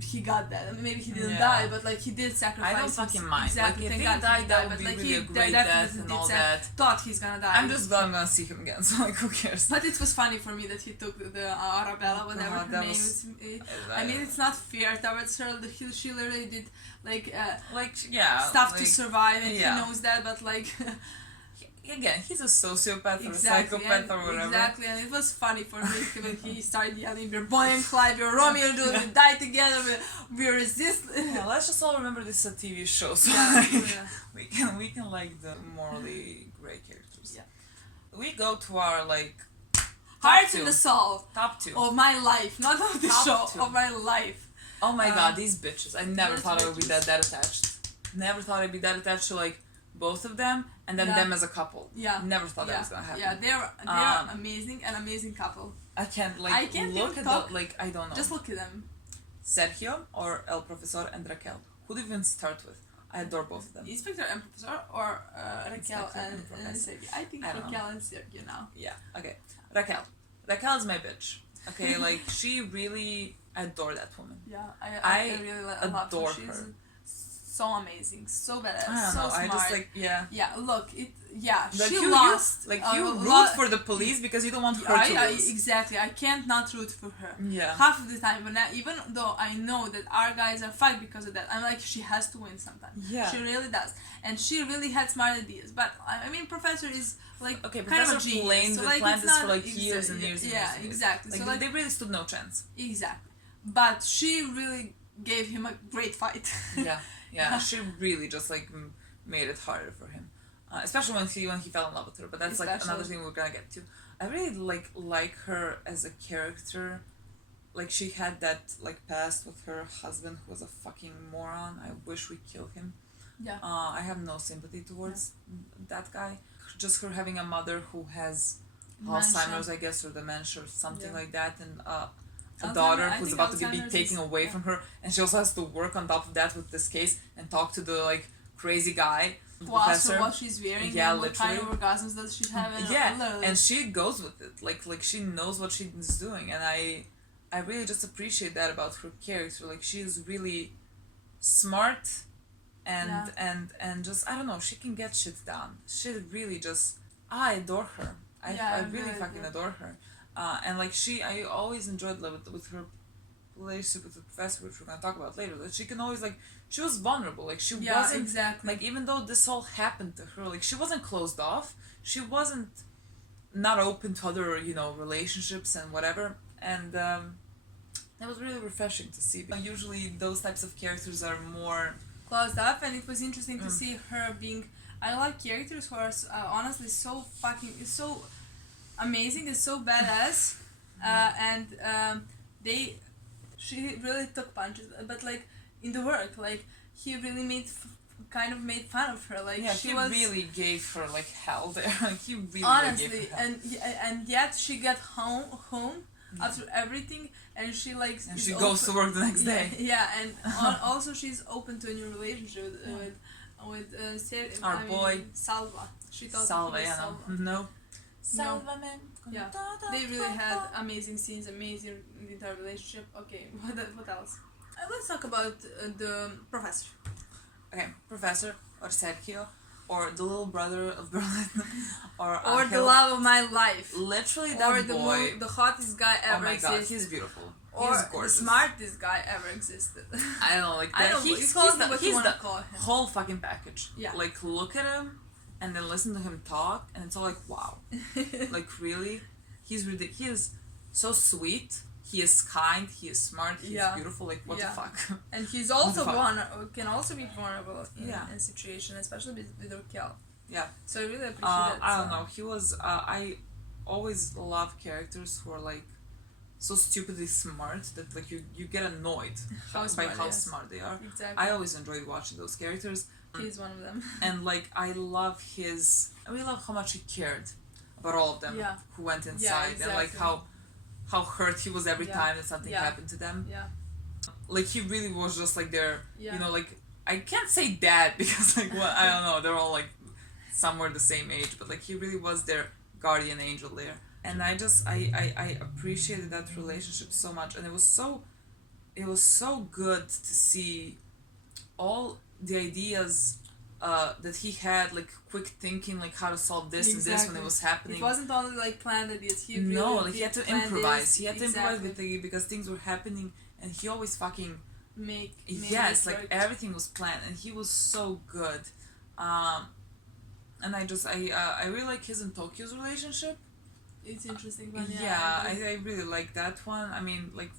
he got that. I mean, maybe he didn't die, but like he did sacrifice. I don't fucking mind. Exactly, Like, if thank he God died, he that died, would be but like really he a great definitely death and did all say- that. Thought he's gonna die. I'm just glad I'm gonna see him again, so like who cares? But it was funny for me that he took the Arabella, whatever her that name was- is. I mean, it's not fair towards her. She literally did like stuff to like, survive, and yeah. he knows that. But like, again, he's a sociopath or a exactly, psychopath or whatever. exactly, and it was funny for me when he started yelling, "We're Bonnie and Clyde, we're Romeo and Juliet, we die together, we resist." Yeah, let's just all remember this is a TV show, so Yeah, like, yeah. we can like the morally great characters. Yeah. We go to our like Heart two. and the soul top 2. of my life, not of the Top show, 2. of my life. Oh my god, these bitches! I never those thought I would be bitches. that attached. Never thought I'd be that attached to like both of them, and then Yeah. them as a couple. Yeah. Never thought that was gonna happen. Yeah, they're amazing, an amazing couple. I can't like I can't look even at talk. the like I don't know. Just look at them. Sergio or El Profesor and Raquel. Who do you even start with? I adore both of them. Inspector and Professor or Raquel Inspector and and Professor. Sergio? I think I don't Raquel and Sergio now. Yeah. Okay. Raquel. Raquel is my bitch. Okay, like she really I adore that woman. Yeah, I I really love adore her. She's her. so amazing, so badass, I don't so know. smart. I just like Yeah, look, Like she you lost. you root for the police because you don't want her to lose. Exactly. I can't not root for her. Yeah. Half of the time, but even though I know that our guys are fight because of that, I'm like, she has to win sometime. Yeah. She really does, and she really had smart ideas. But I mean, Professor is like Okay, kind of a Professor genius. Blaine So, planned it's this not for like years and years and Yeah, years. and years. exactly. Like, So like they really stood no chance. exactly, but she really gave him a great fight. Yeah, she really just like made it harder for him. especially when he fell in love with her. But that's like another thing we're gonna get to. I really like her as a character. Like she had that like past with her husband who was a fucking moron. I wish we killed him. Yeah. I have no sympathy towards that guy. Just her having a mother who has Alzheimer's, I guess, or dementia or something like that, and a daughter who's about to be taken away from her, and she also has to work on top of that with this case and talk to the like crazy guy. Who asks her what she's wearing and what kind of orgasms does she have. And she goes with it. Like she knows what she's doing, and I really just appreciate that about her character. Like she is really smart, and just I don't know. She can get shit done. She really just I adore her. I really fucking adore her. And like I always enjoyed with her relationship with the professor, which we're gonna talk about later. That she can always like she was vulnerable. Like she wasn't exactly. like even though this all happened to her, like she wasn't closed off. She wasn't not open to other relationships and whatever. And that was really refreshing to see. Usually those types of characters are more closed up, and it was interesting to see her being. I like characters who are honestly so so amazing and so badass, and she really took punches, but like in the work, like he really made fun of her, like he really gave her like hell there. He really honestly gave her hell. and yet she got home after everything, and she like and she goes to work the next day. And also she's open to a new relationship with our boy Salva. She thought Salva, No. Salva man. Yeah, they really had amazing scenes, amazing the entire relationship. Okay, what else? Let's talk about the professor. Okay, Professor or Sergio or the little brother of Berlin or the love of my life. Literally that boy. The hottest guy ever existed. Oh my god, he's beautiful. Or he's gorgeous. The smartest guy ever existed. I don't know, like that. He's the whole fucking package. Yeah. Like look at him and then listen to him talk, and it's all like wow. Like really, he is so sweet. He is kind. He is smart. He's beautiful. Like what the fuck. And he's also can also be vulnerable in situation, especially with Raquel. Yeah. So I really appreciate that. I don't know. He was. I always love characters who are like so stupidly smart that like you get annoyed by how smart they are. Exactly. I always enjoyed watching those characters. He's one of them. And like I really love how much he cared about all of them who went inside and like how hurt he was every time that something happened to them. Yeah. Like he really was just like their like I can't say dad because like I don't know, they're all like somewhere the same age, but like he really was their guardian angel there. And I appreciated that relationship so much, and it was so good to see all the ideas that he had, like quick thinking, like how to solve this and this when it was happening. It wasn't only like planned ideas. He had to improvise. He had to improvise because things were happening, and he always fucking make like everything was planned, and he was so good. And I really like his and Tokyo's relationship. It's interesting one. I really like that one. I mean, like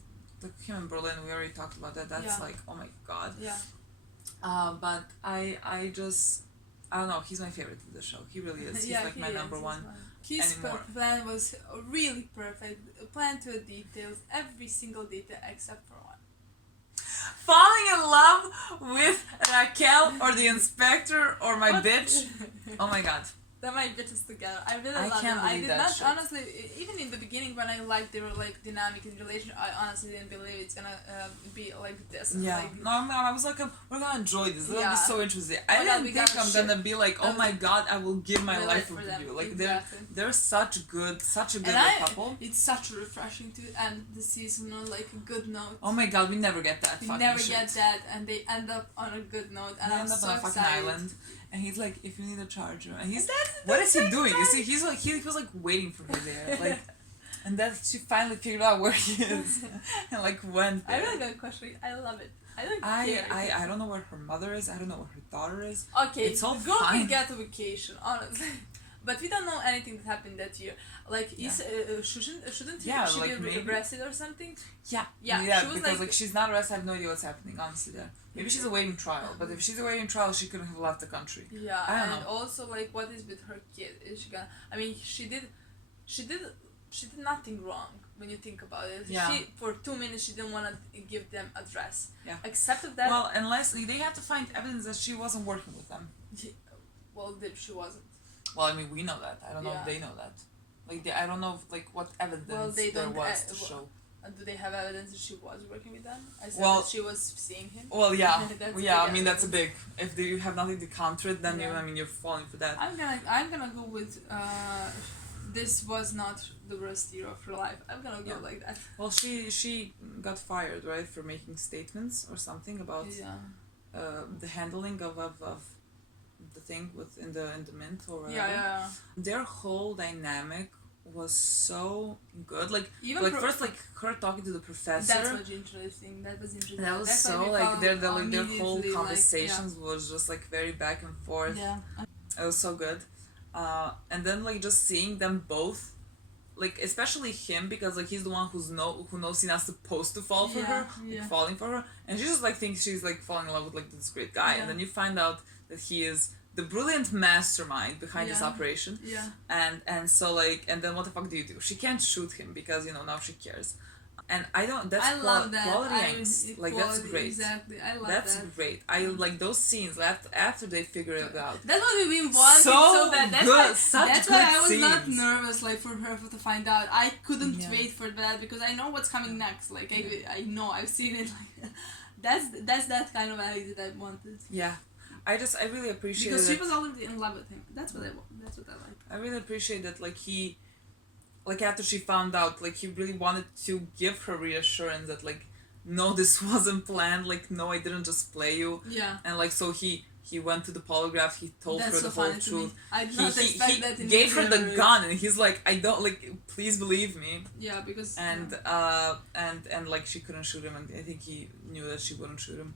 him in Berlin, we already talked about that. That's like, oh my god. Yeah. But I don't know. He's my favorite in the show. He really is. He's like my number one. His plan was really perfect. Plan to a details, every single detail except for one. Falling in love with Raquel or the inspector or my bitch. Oh my god. That my bitches together. I really love them. I did not honestly, even in the beginning when I liked they were like dynamic in relation. I honestly didn't believe it's gonna be like this. Yeah. Like, no, I was like, we're gonna enjoy this. This will be so interesting. I didn't think I'm gonna be like, oh my god, I will give my life for you. Like they're such a good couple. It's such refreshing to end the season on like a good note. Oh my god, we never get that. We never get that, and they end up on a good note, and I'm so excited. Fucking island. And he's like, if you need a charger, and he's what is he doing? You see, he's like he was like waiting for her there, like, and then she finally figured out where he is, and like went there. I really got a question. I love it. I don't know where her mother is. I don't know where her daughter is. Okay, it's all the girl fine. can get a vacation. Honestly, But we don't know anything that happened that year. Like, shouldn't she be maybe. arrested or something? Yeah, she was because like she's not arrested. I have no idea what's happening, honestly. There, maybe she's awaiting trial. But if she's awaiting trial, she couldn't have left the country. Yeah, I don't and know. also like, what is with her kid? Is she gonna? I mean, she did nothing wrong when you think about it. Yeah. She, for 2 minutes, she didn't want to give them address. Yeah. Except of that. Well, unless they have to find evidence that she wasn't working with them. Well, she wasn't. Well, I mean, we know that. I don't know if they know that. Like, I don't know if, like, what evidence there was to show. Do they have evidence that she was working with them? I said Well, that she was seeing him. Well, yeah, yeah. I mean, that's a big. If you have nothing to counter it, then Yeah. you're falling for that. I'm gonna go with this was not the worst year of her life. I'm gonna go like that. Well, she got fired, right, for making statements or something about the handling of the thing in the mint or whatever. Yeah. Their whole dynamic was so good. Like, Even first, like, her talking to the professor. That was interesting. That was That's so like their whole immediately, conversations was just like very back and forth. Yeah. It was so good. And then like just seeing them both, like especially him, because like he's the one who knows he's not supposed to fall for her, like, falling for her, and she just like thinks she's like falling in love with like this great guy, and then you find out that he is the brilliant mastermind behind this operation. Yeah. And so like, and then what the fuck do you do? She can't shoot him because now she cares. And I don't. That's I love that. quality angst. Like that's great. Exactly, I love that's that. Great. I like those scenes after they figure it out. That's what we've been wanting so bad. That's why I was not nervous like for her to find out. I couldn't wait for that because I know what's coming next. Like I know I've seen it. Like that's that kind of Alex that I wanted. Yeah, I really appreciate because she was already in love with him. That's what I like. I really appreciate that. Like he. Like after she found out, like he really wanted to give her reassurance that like, no, this wasn't planned. Like, no, I didn't just play you. Yeah. And like, so he went to the polygraph. He told her the whole truth. I did not expect that. He gave her the gun, and he's like, I don't like. Please believe me. Yeah, because. And like she couldn't shoot him, and I think he knew that she wouldn't shoot him.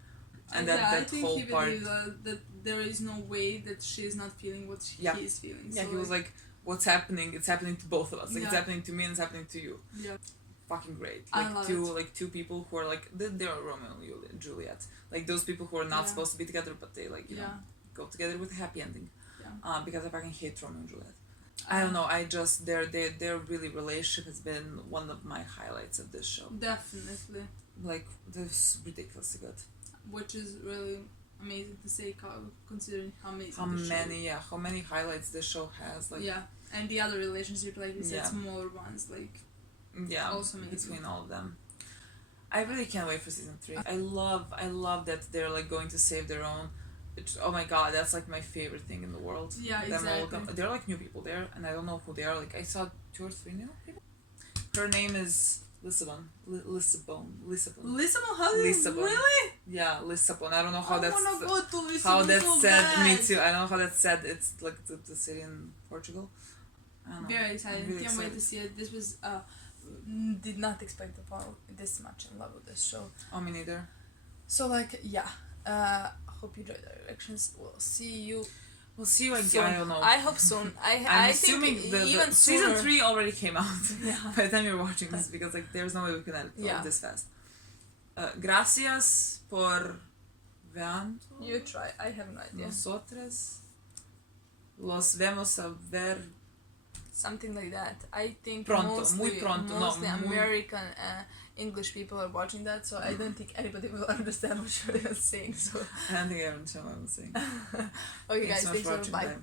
And I that think whole he part. believed that there is no way that she is not feeling what he is feeling. Yeah, so he was like, what's happening? It's happening to both of us. Like it's happening to me and it's happening to you. Yeah. Fucking great. I love it. Like two people who are like they're Romeo and Juliet. Like those people who are not supposed to be together, but they like you know go together with a happy ending. Yeah. Because I fucking hate Romeo and Juliet. I don't know. I just their really relationship has been one of my highlights of this show. Definitely. Like this ridiculously good. Which is really amazing to say, considering how amazing how many highlights this show has. Like and the other relationship, like you said, smaller ones, like also amazing. Between all of them. I really can't wait for season 3. I love that they're like going to save their own. Oh my god, that's like my favorite thing in the world. Yeah, exactly. They're like new people there, and I don't know who they are. Like I saw 2 or 3 new people. Her name is Lisbon. Lisbon. How do you really? Yeah, Lisbon. I don't know how that's. I wanna go to Lisbon how that's so said. bad. Me too. I don't know how that's said. It's like the city in Portugal. I don't know. Very excited. Really Can't wait to see it. This was did not expect to fall this much in love with this show. Oh, me neither. So like hope you enjoyed the reactions. We'll see you. We'll see you again. Soon. I don't know. I hope soon. I'm assuming think the even season sooner. 3 already came out Yeah. by the time you're watching this because like there's no way we can edit this fast. Gracias por veando. You try. I have no idea. Nosotras los vemos a ver. Something like that. I think Pronto, mostly, muy pronto. mostly No, muy... American English people are watching that, so I don't think anybody will understand what you're saying. So I don't think I understand what I'm saying. okay, guys, so much thanks for watching. bye. Bye.